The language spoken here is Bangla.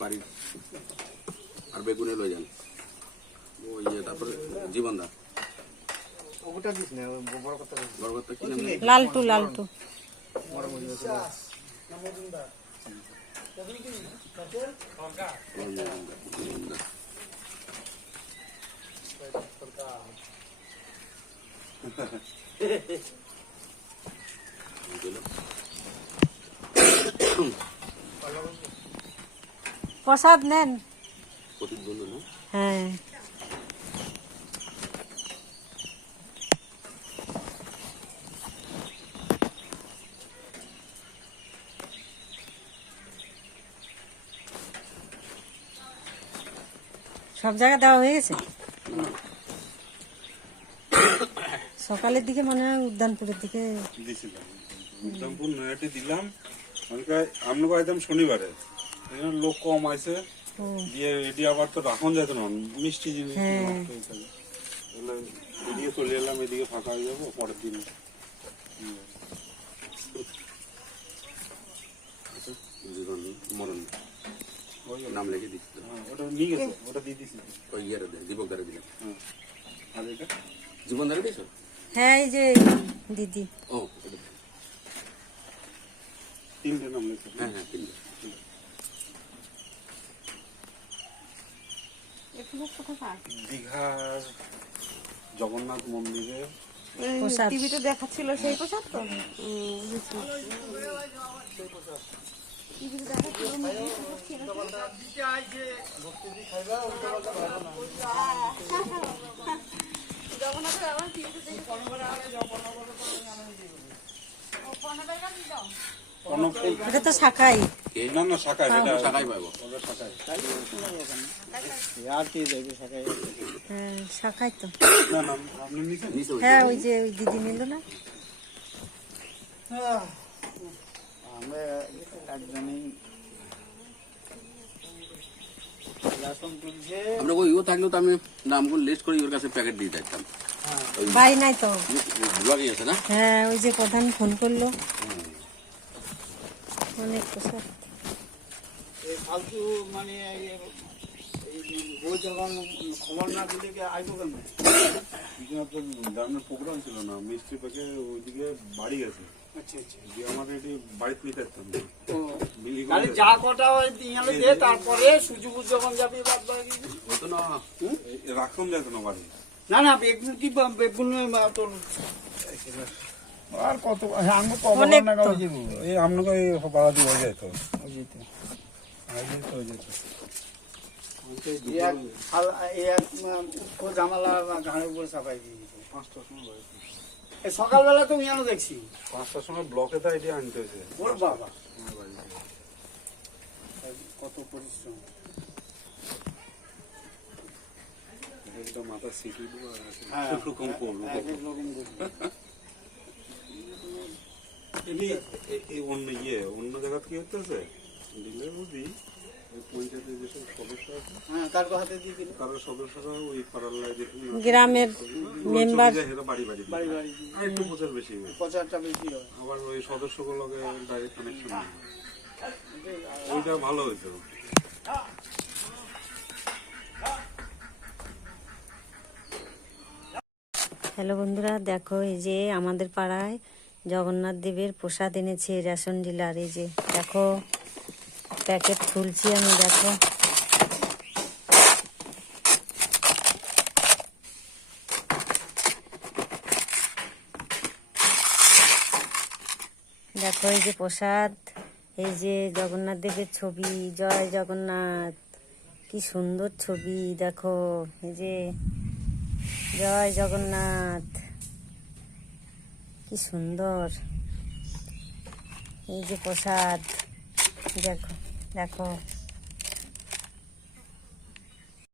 বাড়ি আর বেগুনে লয়ে যান ওই তারপরে জীবনদা ওটা দিস না বড় কথা কি নাম লালটু লালটু প্রসাদ নেন প্রতিদ্বন্দ্ব না হ্যাঁ সব জায়গা দেওয়া হয়ে গেছে সকালের দিকে মনে হয় উদ্যানপুরের দিকে দিয়েছিলাম উদ্যানপুর নয়াটি দিলাম আমরা একদম শনিবারে লোক কম আছে দিয়ে এটি আবার তো রাখন যেত না মিষ্টি জিনিস এদিকে চলে এলাম এদিকে ফাঁকা হয়ে যাবো পরের দিন মরণ নাম লিখে দিচ্ছি ওটা নিয়ে গেছে ওটা দিয়ে দিচ্ছি ওই ইয়ে দীপক দ্বারা দিলাম আর এটা জীবন দ্বারা দিয়েছো হ্যাঁ এই যে দিদি ও তিনটে নাম লিখে হ্যাঁ হ্যাঁ তিনটে দীঘার জগন্নাথ মন্দিরে টিভিতে দেখাচ্ছিল সেই পোশাক তো এটা তো শাখাই না না শাখায় সেটা শাখাই পাবো আর কি যাইবে শাখায় হ্যাঁ শাখাই তো না না আপনি নিছেন হ্যাঁ ওই যে ওই দিদি নিল না আমরা একজনই রাশন তুলছে আমরা ওই থাকলেও তো আমি নামগুলো লিস্ট করে ওর কাছে প্যাকেট দিয়ে দিতাম বাড়ি নাই তো ব্লগে আছে না হ্যাঁ ওই যে প্রধান ফোন করলো অনেক প্রসাদ এই ফালতু মানে বই যখন খবর না দিলে কি আইবো কেন আপনার প্রোগ্রাম ছিল না মিস্ত্রি পেকে ওইদিকে বাড়ি গেছে আচ্ছা আচ্ছা দিয়ে আমাদের এটি বাড়িতে নিতে আসতাম তাহলে যা কটা ওই দিয়ালে দে তারপরে সুযোগ যখন যাবি বাদ বাকি হতো না রাখুন যেত না বাড়ি না না বেগুন কি বেগুন তোর আর কত আমি কত অনেক না তো। এই আপনাকে এই পাড়া দিয়ে হয়ে যেত হয়ে যেত জামালা ঘাড়ের উপরে চাপাই দিয়ে 5টার সময় বাড়ি এই সকালবেলা তো ইয়ানো দেখছি 5টার সময় ব্লকে তো এটি আনতে হয়েছে ওর বাবা আমার বাড়ি থেকে। কত পরিশ্রম একটা মাথা সিটি দেবো আর হ্যাঁ রকম করবো এক এক রকম করবে। এই অন্য জায়গা কি হতেছে দিলে বুঝি ওই পঞ্চায়েতের যেসব সদস্য আছে হ্যাঁ কার হাতে দিয়ে দিল তারা সদস্যরা ওই পাড়ার লাই দেখুন গ্রামের মেম্বার বাড়ি বাড়ি বাড়ি বাড়ি আর একটু প্রচার বেশি হয়। প্রচারটা বেশি হয় আবার ওই সদস্যগুলোকে ডাইরেক্ট কানেকশন ওইটা ভালো হয়েছে হ্যালো বন্ধুরা দেখো এই যে আমাদের পাড়ায় জগন্নাথ দেবের প্রসাদ এনেছে রেশন ডিলার এই যে দেখো প্যাকেট খুলছি আমি দেখো দেখো এই যে প্রসাদ এই যে জগন্নাথ দেবের ছবি জয় জগন্নাথ কি সুন্দর ছবি দেখো এই যে জয় জগন্নাথ কি সুন্দর এই যে প্রসাদ দেখো দেখো